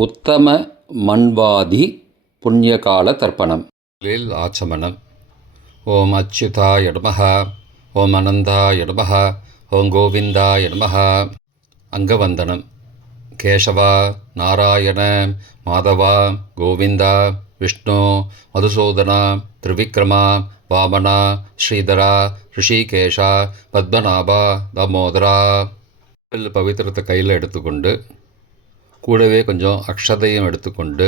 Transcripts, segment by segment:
உத்தம மன்வாதி புண்ணியகால தர்ப்பணம். ஆச்சமனம். ஓம் அச்சுதாய நமஹ, ஓம் அனந்தாய நமஹ, ஓம் கோவிந்தாய நமஹ. அங்கவந்தனம். கேசவா, நாராயண, மாதவா, கோவிந்தா, விஷ்ணு, மதுசூதனா, திரிவிக்ரமா, வாமனா, ஸ்ரீதரா, ரிஷிகேஷா, பத்மநாபா, தாமோதரா. பவித்திரத்தை கையில் எடுத்துக்கொண்டு கூடவே கொஞ்சம் அக்ஷதையும் எடுத்துக்கொண்டு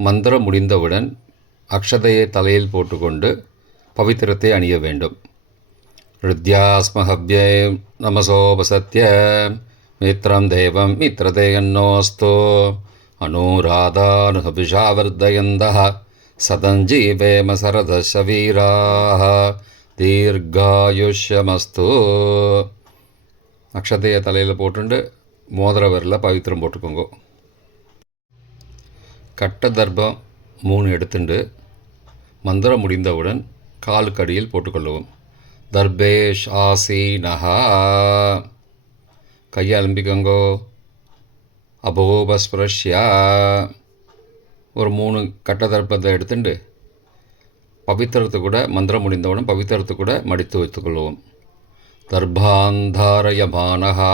மந்திரம் முடிந்தவுடன் அக்ஷதையை தலையில் போட்டுக்கொண்டு பவித்திரத்தை அணிய வேண்டும். ருத்யாஸ்மஹவ்யே நமசோபசத்ய மித்ரம் தேவம் மித்ரதேயன்னோஸ்தோ அனுராதானுஹபிஷாவர்தயந்தः சதஞ்சீவேம சரதசவீராः தீர்காயுஷ்யமஸ்து. அக்ஷதையை தலையில் போட்டுண்டு மோதிர விரலில் பவித்திரம் போட்டுக்கோங்க. கட்ட தர்ப்பம் 3 எடுத்துண்டு மந்திரம் முடிந்தவுடன் காலுக்கடியில் போட்டுக்கொள்ளவும். தர்பேஷ் ஆசீனஹா. கையை அலம்பிக்கோங்கோ. அபோபஸ்பிரஷ்யா. ஒரு 3 கட்ட தர்ப்பத்தை எடுத்துட்டு பவித்திரத்தை கூட மந்திரம் முடிந்தவுடன் பவித்திரத்தை கூட மடித்து வைத்துக்கொள்ளவும். தர்பாந்தாரயமானஹா.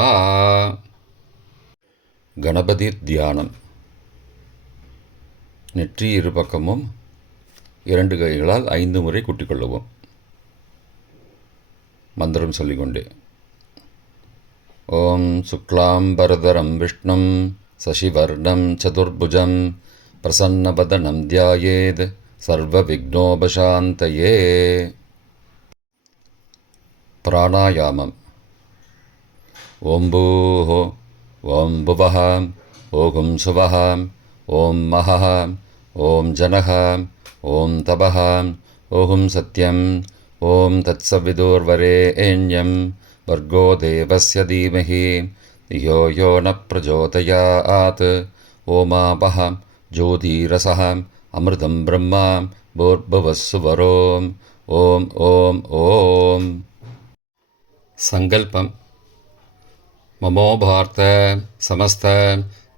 கணபதி தியானம். நெற்றி இரு பக்கமும் 2 கைகளால் 5 முறை குட்டிக்கொள்ளவும். மந்திரம் சொல்லிக்கொண்டே. ஓம் சுக்லாம்பரதரம் விஷ்ணும் சசிவர்ணம் சதுர்புஜம் பிரசன்னபதனம் தியாயேத் சர்வ விக்னோபசாந்தயே. பிராணாயாமம். ஓம் பூஹோ, ஓம் புவஹ, ஓம் சுவஹ, ஓம் மஹஹ, ஓம் ஜனஹ, ஓம் தபஹ, ஓம் சத்யம், ஓம் தத்சவிதுர்வரேண்யம் வர்கோ தேவஸ்ய தீமஹி யோ யோ ந பிரச்சோதயாத். ஓமாபஹ ஜோதிரசஹ அமிர்தம் பிரம்மா பூர்புவஸ்ஸுவரோம். ஓம் ஓம் ஓம். சங்கல்பம். மமோ பார்த்த சமஸ்த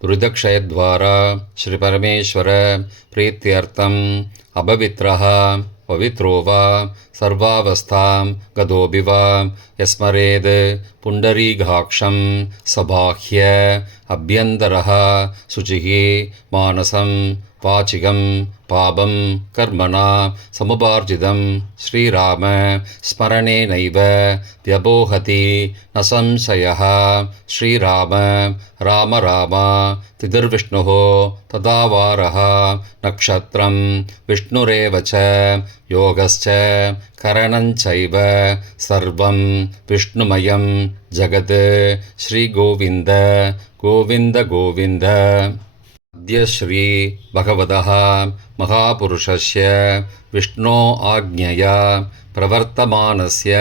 துரிதக்ஷயத்வாரா ஸ்ரீ பரமேஸ்வர பிரீத்தியர்த்தம் அபவித்ரஹ பவித்ரோ வா சர்வாவஸ்தாம் கதோபி வா யஸ்மரேத் புண்டரீகாக்ஷம் சபாஹ்ய அப்யந்தரஹ சுச்சிஹி மானசம் வாச்சிகம் பாபம் கர்மணா சமுபார்ஜிதம் ஸ்ரீராம ஸ்மரணேனைவ வியபோஹதி ந சம்சயः. ஸ்ரீராம ராம ராம திதிர்விஷ்ணுः ததாவாரः நக்ஷத்ரம் விஷ்ணுரேவ ச யோகஸ்ச கரணஞ்சைவ சர்வம் விஷ்ணுமயம் ஜகத். ஸ்ரீகோவிந்த கோவிந்த கோவிந்த. அத்ய ஸ்ரீ பகவதः மகாபுருஷஸ்ய விஷ்ணோ ஆக்ஞயா பிரவர்த்தமானஸ்ய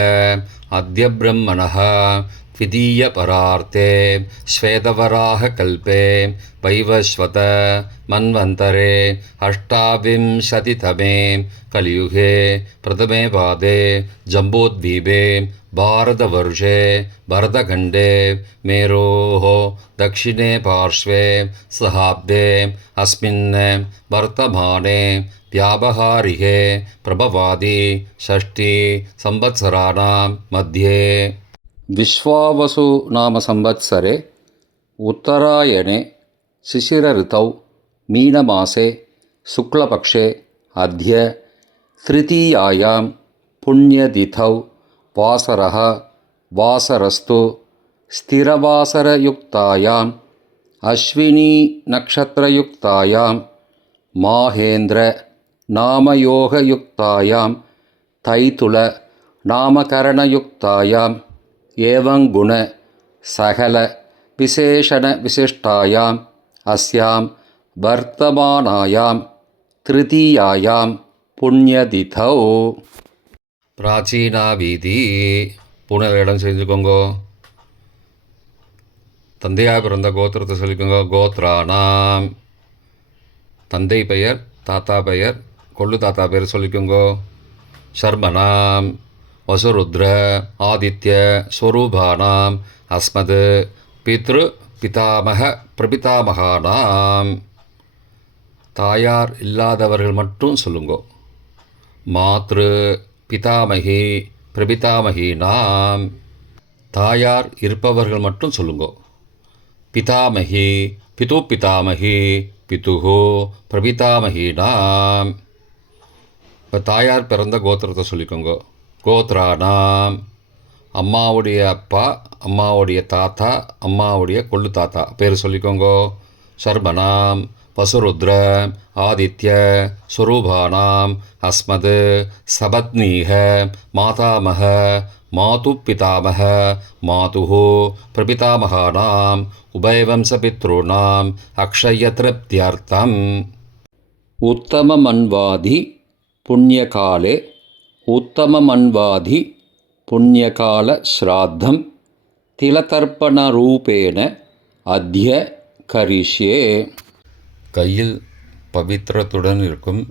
அத்ய பிரம்மணः த்விதீய பரார்த்தே ஸ்வேதவராக கல்பே வைவஸ்வத மன்வந்தரே அஷ்டாவிம்சதிதமே கலியுகே பிரதமே பாதே ஜம்போத்வீபே பாரதவர்ஷே பரதகண்டே மேரோः दक्षिणे पार्श्वे सहाब्दे अस्मिन् वर्तमाने व्यावहारिके प्रभवादि षष्ठी संवत्सराणां मध्ये विश्वावसु नाम संवत्सरे उत्तरायणे शिशिरऋतौ मीनमासे शुक्लपक्षे अद्य तृतीयायां पुण्यतिथौ वासरः वासरस्तु स्थिरवासरयुक्तायाम् अश्विनी नक्षत्रयुक्तायां माहेन्द्र नामयोगयुक्तायां तैतुल नामकरणयुक्तायाम् एवं गुण सकल विशेषण विशिष्टायाम् अस्यां वर्तमानायां तृतीयायां पुण्यतिथौ. प्राचीना வீதி. பூனல் இடம் செஞ்சுக்கோங்கோ. தந்தையாக பிறந்த கோத்திரத்தை சொல்லிக்கோங்க. கோத்ரானாம். தந்தை பெயர், தாத்தா பெயர், கொள்ளு தாத்தா பெயர் சொல்லிக்கோங்க. ஷர்மனாம் வசுருத்ர ஆதித்ய ஸ்வரூபானாம் அஸ்மத் பித்ரு பிதாமக பிரபிதாமகானாம். தாயார் இல்லாதவர்கள் மட்டும் சொல்லுங்கோ. மாத்ரு பிதாமகி பிரபிதாமகீனாம். தாயார் இருப்பவர்கள் மட்டும் சொல்லுங்கோ. பிதாமகி பிது பிதாமகி பிதுஹோ பிரபிதாமகீனாம். இப்போ தாயார் பிறந்த கோத்திரத்தை சொல்லிக்கோங்க. கோத்ரானாம். அம்மாவுடைய அப்பா, அம்மாவுடைய தாத்தா, அம்மாவுடைய கொள்ளு தாத்தா பேர் சொல்லிக்கோங்க. சர்மனாம் வசுருத்ர ஆதித்ய ஸ்வரூபானாம் அஸ்மது சபத்னீக மாதாமக மாது பிதாமக மாதுஹோ பிரபிதாமகானாம் உபயவம்சபித்ருணாம் அக்ஷயத்ருப்தியர்த்தம். உத்தமமன்வாதி புண்ணியகாலே உத்தமமன்வாதி புண்ணியகால ஸ்ராத்தம் திலதர்ப்பணரூபேண அத்ய கரிஷ்யே. கையில் பவித்திரத்துடன் இருக்கும்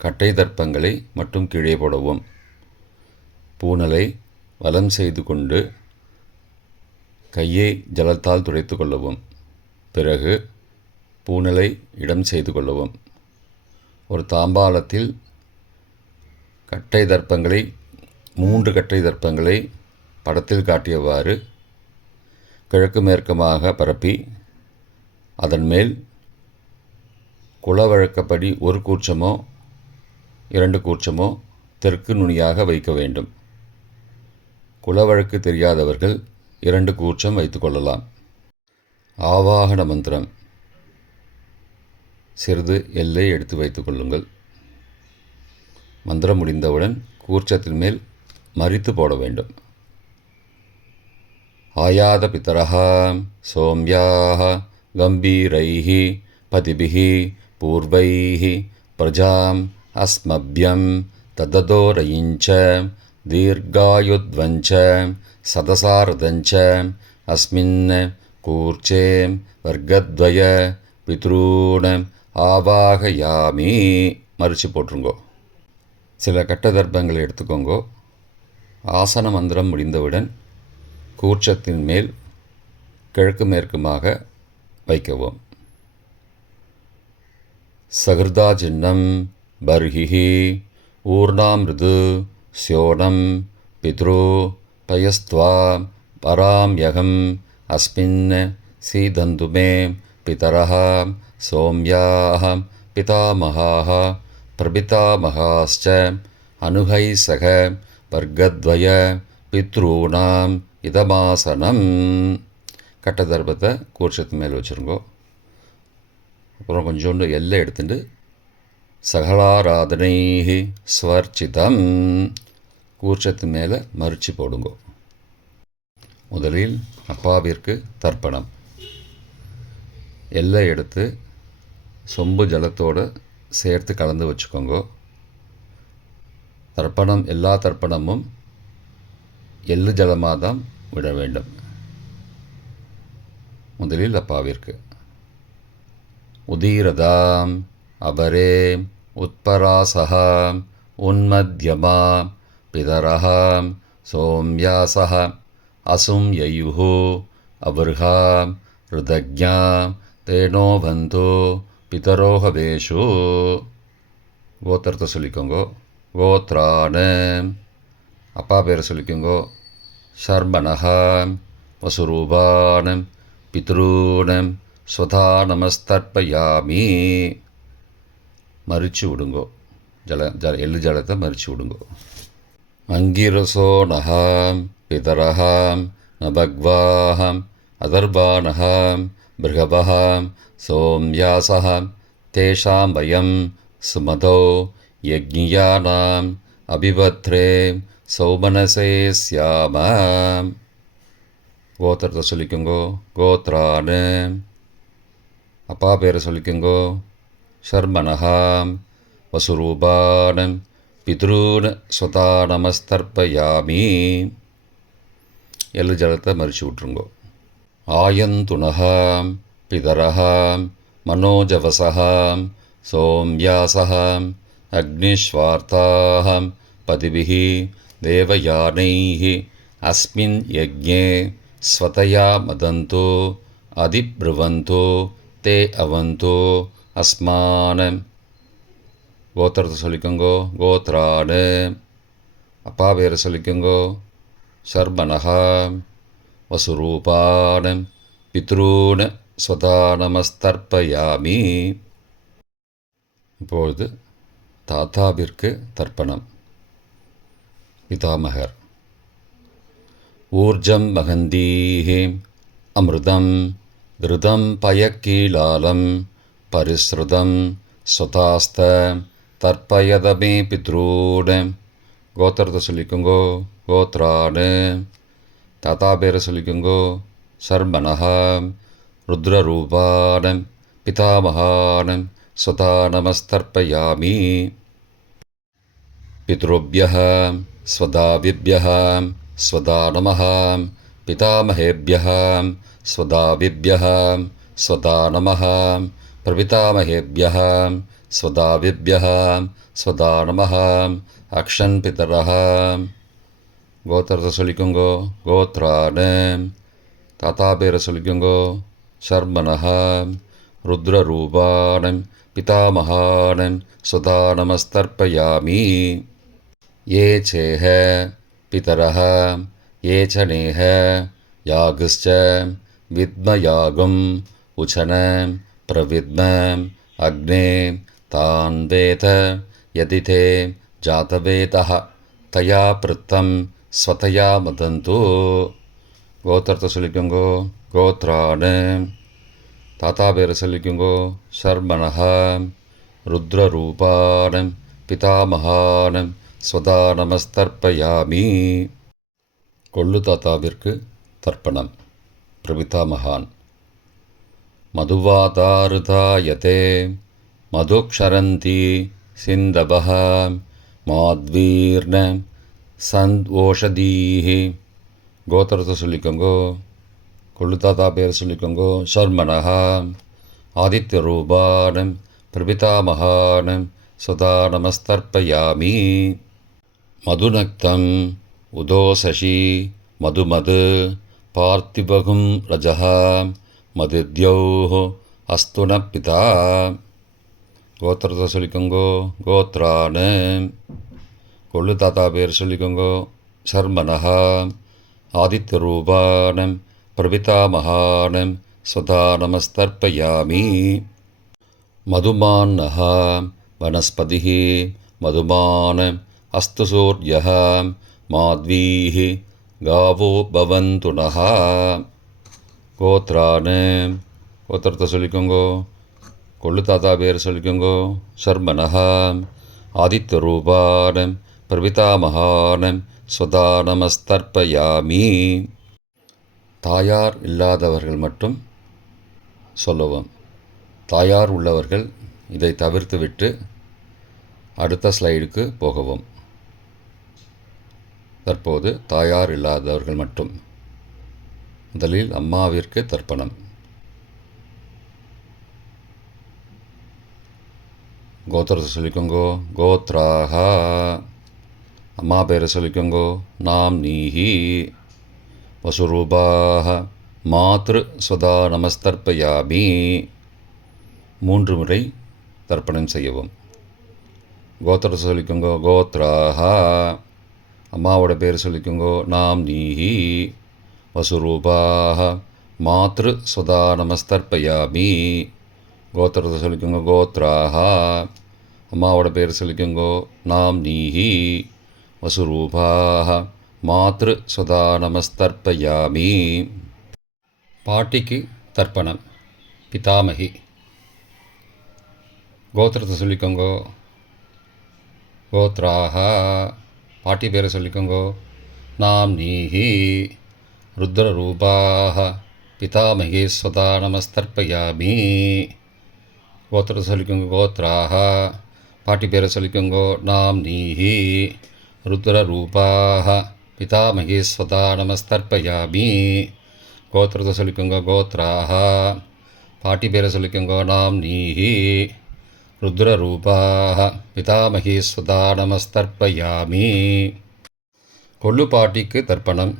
கட்டை தர்ப்பங்களை மட்டும் கீழே போடவும். பூனலை வலம் செய்து கொண்டு கையை ஜலத்தால் துடைத்து கொள்ளவும். பிறகு பூனலை இடம் செய்து கொள்ளவும். ஒரு தாம்பாளத்தில் கட்டை தர்ப்பங்களை 3 கட்டை தர்ப்பங்களை படத்தில் காட்டியவாறு கிழக்கு மேற்குமாக பரப்பி அதன் மேல் குலவழக்கப்படி 1 கூர்ச்சமோ 2 கூர்ச்சமோ தெற்கு நுனியாக வைக்க வேண்டும். குலவழக்கு தெரியாதவர்கள் 2 கூர்ச்சம் வைத்து கொள்ளலாம். ஆவாகன மந்திரம் சிறிது எல்லை எடுத்து வைத்துக் கொள்ளுங்கள். மந்திரம் முடிந்தவுடன் கூர்ச்சத்தின் மேல் மரித்து போட வேண்டும். ஆயாத பிதரஹ சோம்யாஹ கம்பீரைஹி பதிபிஹி பூர்வைஹி பிரஜாம் அஸ்மப்யம் தததோரயிஞ்ச தீர்காயுத்வஞ்ச சதசாரதஞ்ச அஸ்மின் கூர்ச்சே வர்க்கத்வய பித்ரூண ஆவாகயாமி. மறித்து போட்டுருங்கோ. சில கட்ட தர்ப்பங்களை எடுத்துக்கோங்கோ. ஆசன மந்திரம் முடிந்தவுடன் கூர்ச்சத்தின் மேல் கிழக்கு மேற்குமாக வைக்கவும். சகிருதா சின்னம் பர்ஹிஹி ஊர்ணாமிருது ஸ்யோனம் பித்ரு பயஸ்த்வா பராம்யகம் அஸ்மின் சீதந்துமே பிதரஹ சோம்யாஹ பிதாமகாஹ பிரபிதாமகாஸ்ச அனுகைசக வர்க்கத்வய பித்ரூணாம் இதமாசனம். கட்ட தர்ப்பத்தை கூர்ச்சத்து மேல் வச்சுருங்கோ. அப்புறம் கொஞ்சோண்டு எல்லை எடுத்துட்டு சகலாராதனை ஸ்வர்ச்சிதம் கூர்ச்சத்து மேலே மறித்து போடுங்கோ. முதலில் அப்பாவிற்கு தர்ப்பணம். எல்லை எடுத்து சொம்பு ஜலத்தோடு சேர்த்து கலந்து வச்சுக்கோங்க. தர்ப்பணம் எல்லா தர்ப்பணமும் எள்ளு ஜலமாக தான் விட வேண்டும். முதலில் அப்பாவிற்கு உதீரதாம் அபரே உத்பராசஹா உன்மத்யமா பிதரஹாம் சோம்யாசஹ அசும் யயுஹு அபர்ஹாம் ருதக்ஞாம் தேனோ பந்தோ பிதரோஹவேஷு. கோத்திரத்தை சொல்லிக்கோங்கோ. கோத்ரான அப்பா பேரை சொல்லிக்கோங்கோ. ஷர்மணஹாம் வசுரூபானம் பித்ரூனம் ஸ்வதா நமஸ்தர்ப்பயாமி. மறிச்சு விடுங்கோ. எள்ளு ஜலத்தை மறிச்சு விடுங்கோ. அங்கிரசோ நஹாம் பிதரஹாம் நபக்வாஹாம் அதர்பானஹாம் பிருகபஹாம் சோம்யாசஹ தேஷாம் வயம் சுமதோ யக்ஞியானாம் அபிபத்ரே சௌமனசே ஸ்யாம. கோத்திரத்தை சொல்லிக்கோங்கோ. கோத்ரானு அப்பா பேரை சொல்லிக்கோங்கோ. ஷர்மணஹாம் வசுரூபானம் பித்ரூன் ஸ்வதா நமஸ்தர்ப்பயாமி. எள்ளு ஜலத்தை மறிச்சு விட்ருங்கோ. ஆயந்துணஹாம் பிதரஹாம் மனோஜவசஹாம் சோம்யாசஹாம் அக்னிஸ்வார்த்தாஹாம் பதிபிஹி தேவயானைஹி அஸ்மின் யக்ஞே ஸ்வதயா மதந்தோ அதிப்ருவந்தோ தே அவந்தோ அஸ்மான. கோத்திரத்தை சொல்லிக்கோங்கோ. கோத்ராடு. அப்பா பேரை சொல்லிக்கோங்கோ. சர்மனஹா. வசுரூபான பித்ரூன ஸ்வதா நமஸ்தர்ப்பயாமி. இப்பொழுது தாத்தாவிற்கு தர்ப்பணம். பிதாமகர். ஊர்ஜம் வகந்தீஹி அமிர்தம் கிருதம் பயக்கீலாலம் பரிஸ்ருதம் ஸ்வதாஸ்த தர்ப்பயதமே பித்ரூட. கோத்திரத்தை சொல்லிக்கோங்கோ. கோத்ராடு. தாத்தா பேரை சொல்லிக்கோங்கோ. சர்மனஹா. ருத்ரரூபான பிதாமகான ஸ்வதா நமஸ்தர்ப்பயாமி. பித்ருभ्यः स्वदाविभ्यः स्वदा नमः. पितामहेभ्यः स्वदाविभ्यः स्वदा नमः. प्रपितामहेभ्यः स्वदाविभ्यः स्वदा नमः. अक्षन् पितरः. கோத்திரத்தை சொல்லிக்கோங்கோ. கோத்ராடு. தாத்தா பேரை சொல்லிக்கோங்கோ. சர்மனஹா. ருத்ரரூபான பிதாமகான ஸ்வதா நமஸ்தர்ப்பயாமி. ये चेह पितरः ये च नेह यागश्च विद्मयागम् उचन प्रविद्म अग्ने तान् वेद यदि ते जातवेदः तया पृत्तं स्वतया मदन्तु. கோத்திரத்தை சொல்லிக்கோங்கோ. கோத்ராடு. தாத்தா பேரை சொல்லிக்கோங்கோ. சர்மனஹா. ருத்ரரூபான பிதாமகான ஸ்வதா நமஸ்தர்ப்பயாமி. கொள்ளு தாத்தாவிற்கு தர்ப்பணம். பிரபிதாமகான். மதுவாதாருதாயதே மதுக்ஷரந்தி சிந்தபஹ மாத்வீர்ண சந்த்வோஷதீஹி. கோத்திரத்தை சொல்லிக்கோங்கோ. கொள்ளு தாத்தா பேர் சொல்லிக்கோங்கோ. சர்மனஹா. ஆதித்யரூபான பிரபிதாமகான ஸ்வதா நமஸ்தர்ப்பயாமி. மதுநக்தம் உதோசசி மதுமது பார்த்திபகும் ரஜः மதுத்யௌः அஸ்துன பிதா. கோத்திரத்தை சொல்லிக்கோங்கோ. கோத்ரானு. கொள்ளு தாத்தா பேர் சொல்லிக்கோங்கோ. சர்மனஹா. ஆதித்யரூபான பிரபிதாமகான ஸ்வதா நமஸ்தர்ப்பயாமி. மதுமான்னः वनस्पतिः मधुमान अस्तु सूर्यः माध्वीः गावो भवन्तु नः. கோத்ரானு. கோத்திரத்தை சொல்லிக்கோங்கோ. கொள்ளு தாத்தா பேர் சொல்லிக்கோங்கோ. சர்மனஹா. ஆதித்யரூபான பிரபிதாமகான ஸ்வதா நமஸ்தர்ப்பயாமி. தாயார் இல்லாதவர்கள் மட்டும் சொல்லவும். தாயார் உள்ளவர்கள் இதை தவிர்த்துவிட்டு அடுத்த ஸ்லைடுக்கு போகவும். தற்போது தாயார் இல்லாதவர்கள் மட்டும். முதலில் அம்மாவிற்கு தர்ப்பணம். கோத்திரத்தை சொல்லிக்கோங்கோ. கோத்ராஹா. அம்மா பேரை சொல்லிக்கோங்கோ. நாம் நீஹி. வசுரூபாஹ மாத்ரு ஸ்வதா நமஸ்தர்ப்பயாமி. 3 முறை தர்ப்பணம் செய்யவும். கோத்திரத்தை சொல்லிக்கோங்கோ. கோத்ராஹா. அம்மாவோட பேர் சொல்லிக்கோங்கோ. நாம் நீஹி. வசுரூபாஹ மாத்ரு ஸ்வதா நமஸ்தர்ப்பயாமி. கோத்திரத்தை சொல்லிக்கோங்கோ. கோத்ராஹா. அம்மாவோட பேர் சொல்லிக்கோங்கோ. நாம் நீஹி. வசுரூபாஹ மாத்ரு ஸ்வதா நமஸ்தர்ப்பயாமி. பாட்டிக்கு தர்ப்பணம். பிதாமகி. கோத்திரத்தை சொல்லிக்கோங்கோ. கோத்ராஹா. பாட்டி பேரை சொல்லிக்கோங்கோ. நாம் நீஹி. ருத்ரரூபாஹ பிதாமகி ஸ்வதா நமஸ்தர்ப்பயாமி. கோத்திரத்தை சொல்லிக்கோங்கோ. கோத்ராஹா. பாட்டி பேரை சொல்லிக்கோங்கோ. நாம் நீஹி. ருத்ரரூபாஹ பிதாமகி ஸ்வதா நமஸ்தர்ப்பயாமி. கோத்திரத்தை சொல்லிக்கோங்கோ. கோத்ராஹா. பாட்டி பேரை சொல்லிக்கோங்கோ. நாம் நீஹி. ருத்ரரூபாஹ பிதாமகி ஸ்வதா நமஸ்தர்ப்பயாமி. கொள்ளு பாட்டிக்கு தர்ப்பணம்.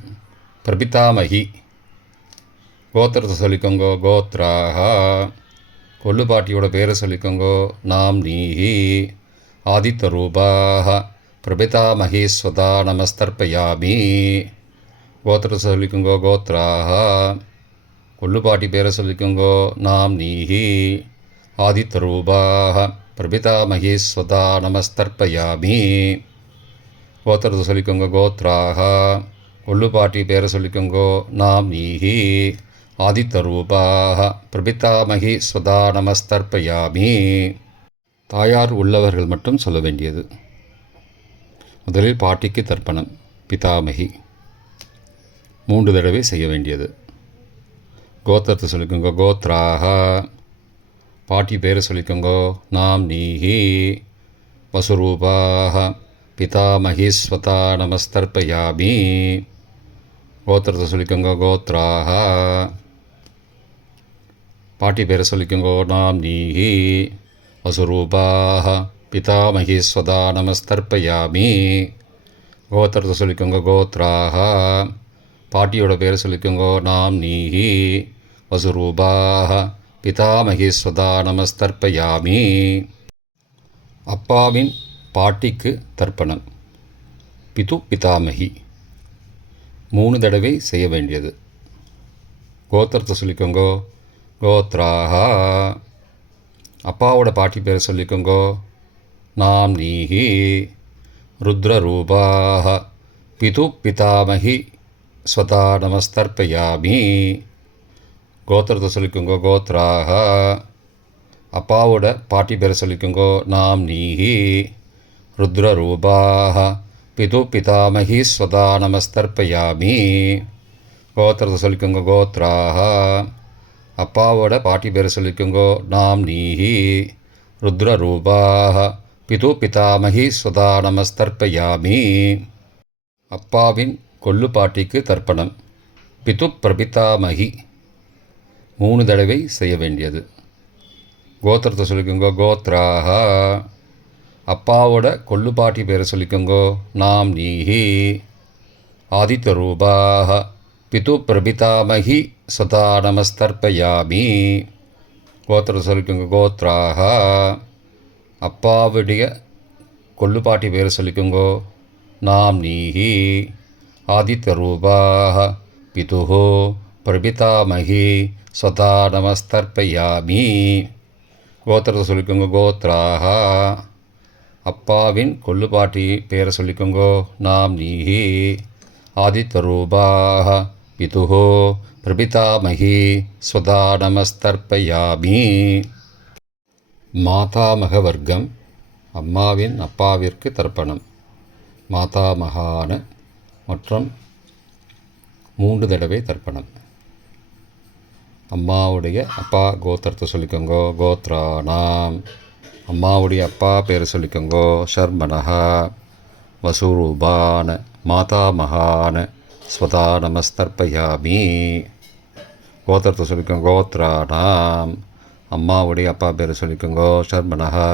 பிரபிதாமகி. கோத்திரத்தை சொல்லிக்கோங்கோ கோத்ராஹா. கொள்ளுப்பாட்டியோட பேரை சொல்லிக்கோங்கோ நாம் நீஹி. ஆதித்த ரூபாக பிரபிதாமகி ஸ்வதா நமஸ்தர்ப்பயாமி. கோத்திரத்தை சொல்லிக்கோங்கோ கோத்ராஹா. கொள்ளுப்பாட்டி பேரை சொல்லிக்கோங்கோ நாம் நீஹி. ஆதித்த ரூபாக பிரபிதாமகி ஸ்வதா நமஸ்தர்ப்பயாமி. கோத்திரத்தை சொல்லிக்கோங்க கோத்ராஹா. கொள்ளுப்பாட்டி பேரை சொல்லிக்கோங்கோ நாம் நீஹி. ஆதித்த ரூபாக பிரபிதாமகி ஸ்வதா நமஸ்தர்ப்பயாமி. தாயார் உள்ளவர்கள் மட்டும் சொல்ல வேண்டியது. முதலில் பாட்டிக்கு தர்ப்பணம். பிதாமகி 3 தடவை செய்ய வேண்டியது. கோத்திரத்தை சொல்லிக்கோங்க கோத்ராஹா. பாட்டி பேரை சொல்லிக்கோங்கோ நாம் நீஹி. வசுரூபாக பிதாமகி ஸ்வதா நமஸ்தர்ப்பயாமி. கோத்திரத்தை சொல்லிக்கோங்க கோத்ராஹா. பாட்டி பேரை சொல்லிக்கோங்கோ நாம் நீஹி. வசுரூபாக பிதாமகி ஸ்வதா நமஸ்தர்ப்பயாமி. கோத்திரத்தை சொல்லிக்கோங்க கோத்ராஹா. பாட்டியோட பேரை சொல்லிக்கோங்கோ நாம் நீஹி. வசுரூபாக பிதாமகி ஸ்வதா நமஸ்தர்ப்பயாமி. அப்பாவின் பாட்டிக்கு தர்ப்பணம். பிது பிதாமகி 3 தடவை செய்ய வேண்டியது. கோத்திரத்தை சொல்லிக்கோங்கோ கோத்ராஹா. அப்பாவோட பாட்டி பேரை சொல்லிக்கோங்கோ நாம் நீஹி. ருத்ரரூபாக பிது பிதாமகி ஸ்வதா நமஸ்தர்ப்பயாமி. கோத்திரத்தை சொல்லிக்கோங்கோ கோத்ராஹா. அப்பாவோட பாட்டி பேரை சொல்லிக்கோங்கோ நாம் நீஹி. ருத்ரரூபாக பிது பிதாமகி ஸ்வதா நமஸ்தர்ப்பயாமி. கோத்திரத்தை சொல்லிக்கோங்க கோத்ராஹா. அப்பாவோட பாட்டி பேரை சொல்லிக்கோங்கோ நாம் நீஹி. ருத்ரரூபாக பிது பிதாமகி ஸ்வதா நமஸ்தர்ப்பயாமி. அப்பாவின் கொள்ளு பாட்டிக்கு தர்ப்பணம். பிது பிரபிதாமகி 3 தடவை செய்ய வேண்டியது. கோத்திரத்தை சொல்லிக்கோங்கோ கோத்ராஹா. அப்பாவோட கொள்ளுப்பாட்டி பேரை சொல்லிக்கோங்கோ நாம் நீஹி. ஆதித்த ரூபாக பிது பிரபிதாமகி ஸ்வதா நமஸ்தர்ப்பயாமி. கோத்திரத்தை சொல்லிக்கோங்க கோத்ராஹா. அப்பாவுடைய கொள்ளுப்பாட்டி பேரை சொல்லிக்கோங்கோ நாம் நீஹி. ஆதித்த ரூபாக பிதுஹோ பிரபிதாமகி ஸ்வதா நமஸ்தர்ப்பயாமி. கோத்திரத்தை சொல்லிக்கோங்க கோத்ராஹா. அப்பாவின் கொள்ளுப்பாட்டி பேரை சொல்லிக்கோங்கோ நாம் நீஹி. ஆதித்த ரூபாக பிதுஹோ பிரபிதாமகி ஸ்வதா நமஸ்தர்ப்பயாமி. மாதாமக வர்க்கம். அம்மாவின் அப்பாவிற்கு தர்ப்பணம். மாதாமகான மற்றும் 3 தடவை தர்ப்பணம். அம்மாவுடைய அப்பா கோத்திரத்தை சொல்லிக்கோங்கோ கோத்ரானாம். அம்மாவுடைய அப்பா பேரை சொல்லிக்கோங்கோ ஷர்மனஹா. வசூரூபான மாதாமகான ஸ்வதா நமஸ்தர்ப்பயாமி. கோத்திரத்தை சொல்லிக்கோங்க கோத்ரானாம். அம்மாவுடைய அப்பா பேரை சொல்லிக்கோங்கோ ஷர்மனஹா.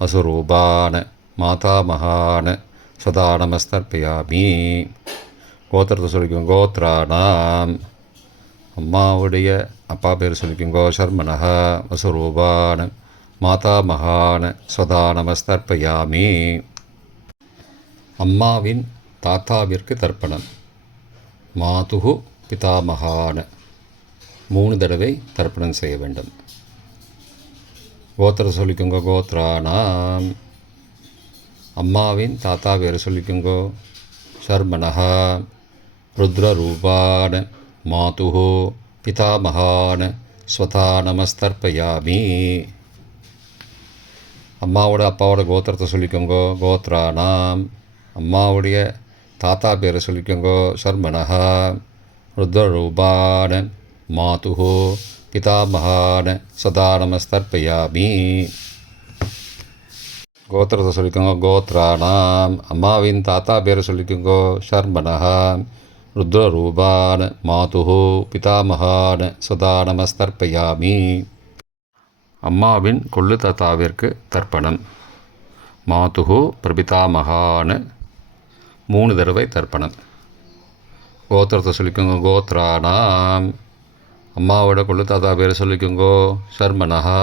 வசூரூபான மாதாமகான ஸ்வதா நமஸ்தர்ப்பயாமி. கோத்திரத்தை சொல்லிக்கோங்க கோத்ரானாம். அம்மாவுடைய அப்பா பேர் சொல்லிக்கோங்கோ ஷர்மனஹா. வசுரூபான மாதாமகான ஸ்வதா நமஸ்தர்ப்பயாமி. அம்மாவின் தாத்தாவிற்கு தர்ப்பணம். மாதுகு பிதாமகான 3 தடவை தர்ப்பணம் செய்ய வேண்டும். கோத்திர சொல்லிக்கோங்க கோத்ரானாம். அம்மாவின் தாத்தா பேர் சொல்லிக்கோங்கோ ஷர்மனஹா. ருத்ரரூபான மாதுஹோ பிதாமகான ஸ்வதா நமஸ்தர்ப்பயாமி. அம்மாவோட அப்பாவோட கோத்திரத்தை சொல்லிக்கோங்கோ கோத்ரானாம். அம்மாவுடைய தாத்தா பேரை சொல்லிக்கோங்கோ ஷர்மனஹா. ருத்ரரூபான மாதுஹோ பிதாமகான ஸ்வதா நமஸ்தர்ப்பயாமி. கோத்திரத்தை சொல்லிக்கோங்க கோத்ரானாம். அம்மாவின் தாத்தா பேரை சொல்லிக்கோங்கோ ஷர்மனஹா. ருத்ரரூபான மாதுஹோ பிதாமகான ஸ்வதா நமஸ்தர்ப்பயாமி. அம்மாவின் கொள்ளு தாத்தாவிற்கு தர்ப்பணம். மாதுஹோ பிரபிதாமகான 3 தடவை தர்ப்பணம். கோத்திரத்தை சொல்லிக்கோங்க கோத்ரானாம். அம்மாவோட கொள்ளு தாத்தா பேர் சொல்லிக்கோங்கோ. சர்மனஹா.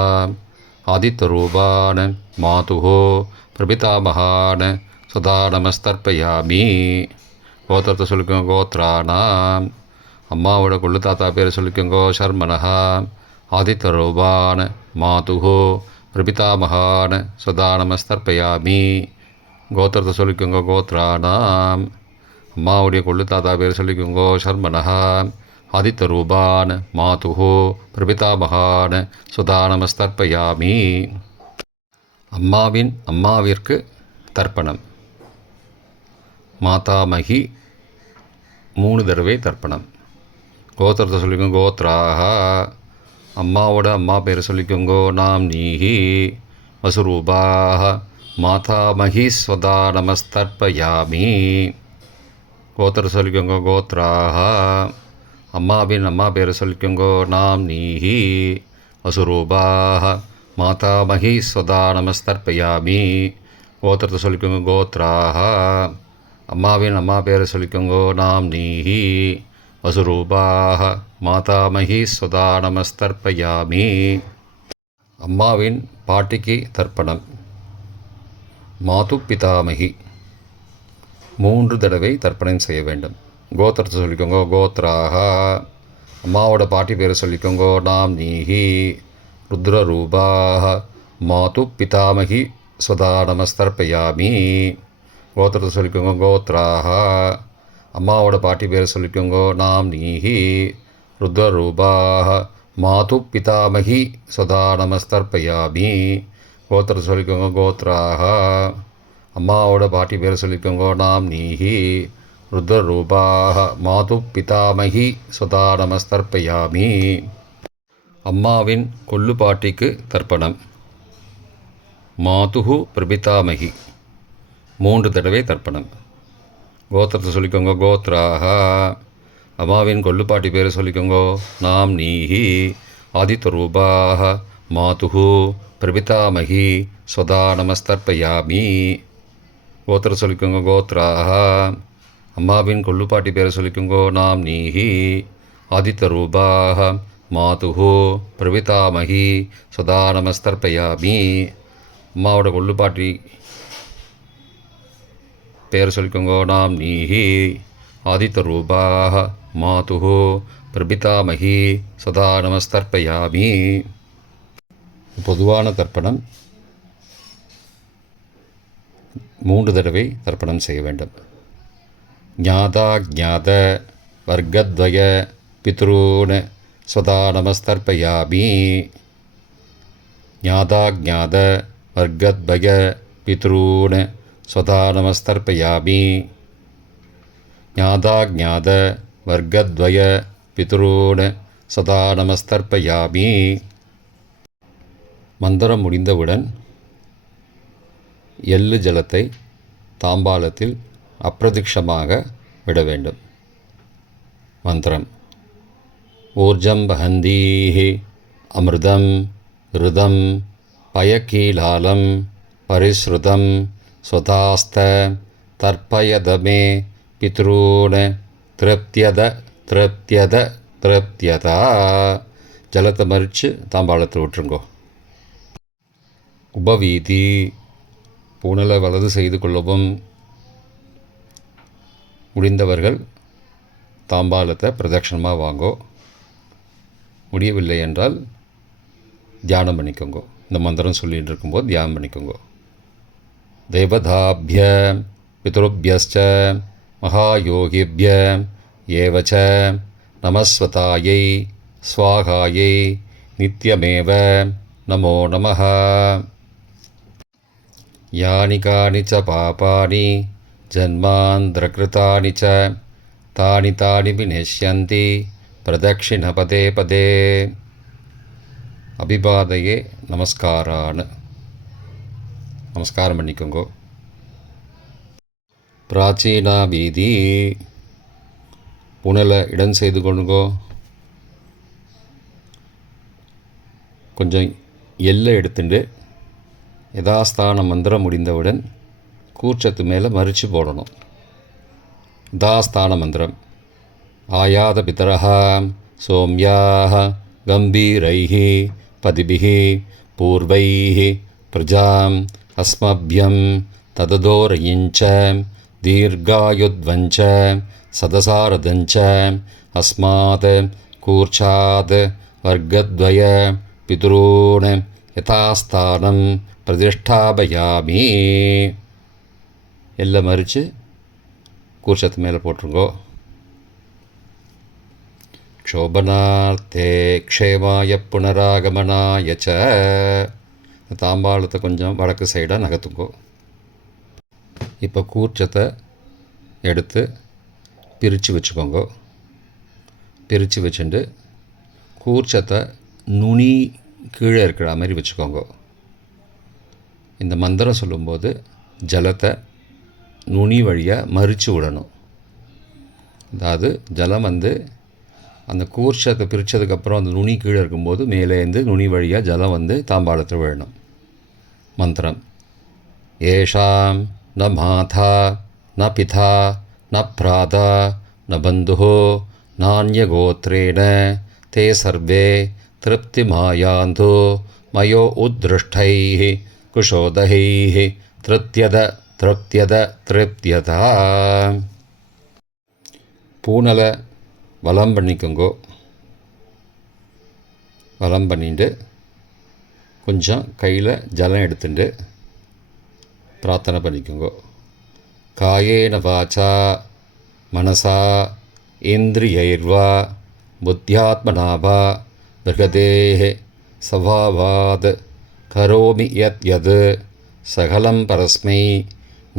ஆதித்த ரூபான மாதுஹோ பிரபிதாமகான சதா நமஸ்தர்ப்பயாமி. கோத்திரத்தை சொல்லிக்கோங்க. கோத்ரானாம். அம்மாவோட கொள்ளு தாத்தா பேர் சொல்லிக்கோங்கோ. சர்மனஹா. ஆதித்த ரூபான மாதுஹோ பிரபிதாமகான சதா நமஸ்தர்ப்பயாமி. கோத்திரத்தை சொல்லிக்கோங்க. கோத்ரானாம். அம்மாவுடைய கொள்ளு தாத்தா பேர் சொல்லிக்கோங்கோ. சர்மனஹா. ஆதித்த ரூபான் மாதுஹோ பிரபிதாமகான் சுதா நமஸ்தர்ப்பயாமி. அம்மாவிற்கு தர்ப்பணம். மாதாமகி 3 தடவை தர்ப்பணம். கோத்திரத்தை சொல்லிக்கோங்க. கோத்ராக. அம்மாவோட அம்மா பேர் சொல்லிக்கோங்கோ. நாம் நீஹி வசுரூபாக மாதாமகி ஸ்வதா நமஸ்தர்ப்பயாமி. கோத்திர சொல்லிக்கோங்க. கோத்ராக. அம்மாவின் அம்மா பேர் சொல்லிக்கோங்கோ. நாம் நீஹி வசுரூபாக மாதாமகி ஸ்வதா நமஸ்தர்ப்பயாமி. கோத்திரத்தை சொல்லிக்கோங்க. கோத்ராக. அம்மாவின் அம்மா பேர் சொல்லிக்கோங்கோ. நாம் நீஹி வசுரூபாக மாதாமகி ஸ்வதா நமஸ்தர்ப்பயாமி. அம்மாவின் பாட்டிக்கு தர்ப்பணம். மாது பிதாமகி 3 தடவை தர்ப்பணம் செய்ய வேண்டும். கோத்திரத்தை சொல்லிக்கோங்க. கோத்ராக. அம்மாவோட பாட்டி பேர் சொல்லிக்கோங்கோ. நாம் நீஹி ருத்ரரூபாக மாது பிதாமகி ஸ்வதா நமஸ்தர்ப்பயாமி. கோத்திரத்தை சொல்லிக்கோங்க. கோத்ராக. அம்மாவோட பாட்டி பேர் சொல்லிக்கோங்கோ. நாம் நீஹி ருத்ரரூபாக மாது பிதாமகி ஸ்வதா நமஸ்தர்ப்பயாமி. கோத்திரத்தை சொல்லிக்கோங்க. கோத்ராக. அம்மாவோட பாட்டி பேர் சொல்லிக்கோங்கோ. நாம் நீஹி ருத்ரரூபாக மாது பிதாமகி ஸ்வதா நமஸ்தர்ப்பயாமி. அம்மாவின் கொள்ளு பாட்டிக்கு தர்ப்பணம். மாதுஹு பிரபிதாமகி 3 தடவை தர்ப்பணம். கோத்திரத்தை சொல்லிக்கோங்க. கோத்ராக. அம்மாவின் கொள்ளு பாட்டி பேர் சொல்லிக்கோங்கோ. நாம் நீஹி ஆதித்த ரூபாக மாதுஹு பிரபிதாமகி ஸ்வதா நமஸ்தர்ப்பயாமி. கோத்திர சொல்லிக்கோங்க. கோத்ராக. அம்மாவின் கொள்ளு பாட்டி பேர் சொல்லிக்கோங்கோ. நாம் நீஹி ஆதித்த ரூபாக மாதுஹு பிரபிதாமகி ஸ்வதா நமஸ்தர்ப்பயாமி. அம்மாவோட கொள்ளு பாட்டி பேர் சொல்லிக்கோங்கோ. நாம் நீஹி ஆதித்த ரூபாக மாதுஹு பிரபிதாமகி ஸ்வதா நமஸ்தர்ப்பயாமி. பொதுவான தர்ப்பணம் 3 தடவை தர்ப்பணம் செய்ய வேண்டும். ஞாதா ஞாத வர்க்கத்வய பித்ரூன் ஸ்வதா நமஸ்தர்ப்பயாமி. ஞாதா ஞாத வர்க்கத்வய பித்ரூன் ஸ்வதா நமஸ்தர்ப்பயாமி. ஞாதா ஞாத வர்க்கத்வய பித்ரூன் சதா நமஸ்தர்ப்பயாமி. மந்திரம் முடிந்தவுடன் எள்ளு ஜலத்தை தாம்பாளத்தில் அப்பிரதிக்ஷமாக விட வேண்டும். மந்திரம். ஊர்ஜம் வஹந்தீஹி அமிர்தம் ருதம் பயக்கீலாலம் பரிஸ்ருதம் ஸ்வதாஸ்த தர்ப்பயதமே பித்ரூன் திருப்தியத திருப்தியத திருப்தியதா. ஜலத்தை மறித்து தாம்பாளத்தில் விட்டுருங்கோ. உபவீதி. புனலை வலது செய்து கொள்ளவும். முடிந்தவர்கள் தாம்பாளத்தை பிரதட்சணமாக வாங்கோ. முடியவில்லை என்றால் தியானம் பண்ணிக்கோங்க. இந்த மந்திரம் சொல்லிகிட்டு இருக்கும்போது தியானம் பண்ணிக்கோங்க. தேவதாபிய பித்ருபியஸ்ச மகாயோகிபிய ஏவச்ச நமஸ்வதாயை ஸ்வாகாயை நித்யமேவ நமோ நமः. யானி கானி ச பாபானி ஜன்மாந்திரகிருதானி ச தானி தானி விநஷ்யந்தி பிரதக்ஷிண பதே பதே. அபிபாதையே நமஸ்காரான்னு நமஸ்காரம் பண்ணிக்கோங்க. பிராச்சீனா வீதி. புனலை இடம் செய்து கொள்ளுங்கோ. கொஞ்சம் எல்லை எடுத்துட்டு யதாஸ்தான மந்திரம் முடிந்தவுடன் கூர்ச்சத்து மேலே மறித்து போடணும். யதாஸ்தான மந்திரம். ஆயாத பிதரஹ சோம்யாஹ கம்பீரைः பதிபிः பூர்வைः பிரஜாம் அஸ்மப்யம் தததோரயிஞ்ச தீர்காயுத்வஞ்ச சதசாரதஞ்ச அஸ்மாத் கூர்ச்சாத் வர்க்கத்வய பிதுரூன் யதாஸ்தானம் பிரதிஷ்டாபயாமி. எல்லாம் மறித்து கூர்ச்சத்து மேலே போட்டுருங்கோ. க்ஷோபனார்த்தே க்ஷேமாய புனராகமனாய ச. தாம்பாளத்தை கொஞ்சம் வடக்கு சைடாக நகர்த்துங்கோ. இப்போ கூர்ச்சத்தை எடுத்து பிரித்து வச்சுக்கோங்க. பிரித்து வச்சுட்டு கூர்ச்சத்தை நுனி கீழே இருக்கிற மாதிரி வச்சுக்கோங்க. இந்த மந்திரம் சொல்லும்போது ஜலத்தை நுனி வழியாக மறித்து விடணும். அதாவது ஜலம் அந்த கூர்ச்சத்தை பிரித்ததுக்கப்புறம் அந்த நுனி கீழே இருக்கும்போது மேலேருந்து நுனி வழியாக ஜலம் தாம்பாளத்தில் விழணும். மந்திரம்: ஏஷாம் ந மாதா ந பிதா ந பிராதா ந பந்து நானியகோத்ரேண தே சர்வே திருப்திமாயாந்து மயோ உத்ருஷ்டைः குஷோதகைः திருப்தியத திருப்தியத திருப்தியதா. பூனலை வலம் பண்ணிக்கோங்கோ. வலம் பண்ணிட்டு கொஞ்சம் கையில் ஜலம் எடுத்துட்டு பிரார்த்தனை பண்ணிக்கோங்கோ. காயேன வாச்சா மனசா இந்திரியைர்வா புத்தியாத்மனாவா பிரகதேஹ சவாவாத் கரோமி யத் யத் சகலம் பரஸ்மை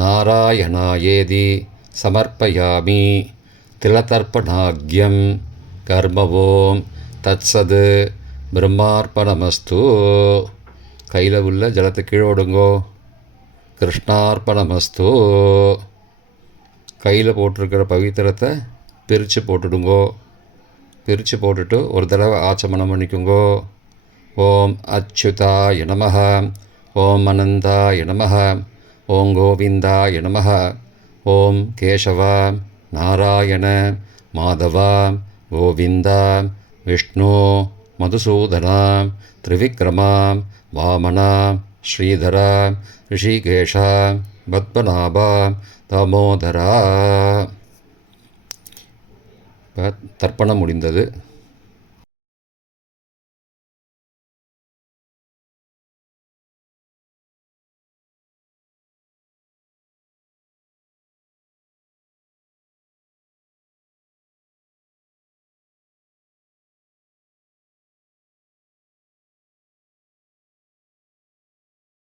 நாராயணாயேதி சமர்ப்பயாமி. திலதர்ப்பணாக்யம் கர்மவோம் தத்சத் பிரம்மார்ப்பணமஸ்து. கையில் உள்ள ஜலத்தை கீழோடுங்கோ. கிருஷ்ணார்ப்பணமஸ்து. கையில் போட்டிருக்கிற பவித்திரத்தை பிரித்து போட்டுடுங்கோ. பிரித்து போட்டுட்டு ஒரு தடவை ஆச்சமனம் பண்ணிக்கோங்கோ. ஓம் அச்சுதாய நமஹ, ஓம் அனந்தாய நமஹ, ஓம் கோவிந்தாய நமஹ, ஓம் கேசவா நாராயண மாதவா கோவிந்தா விஷ்ணு மதுசூதனா திரிவிக்ரமா வாமனா ஸ்ரீதரா ரிஷிகேஷா பத்மநாபா தாமோதரா. இப்போ தர்ப்பணம் முடிந்தது.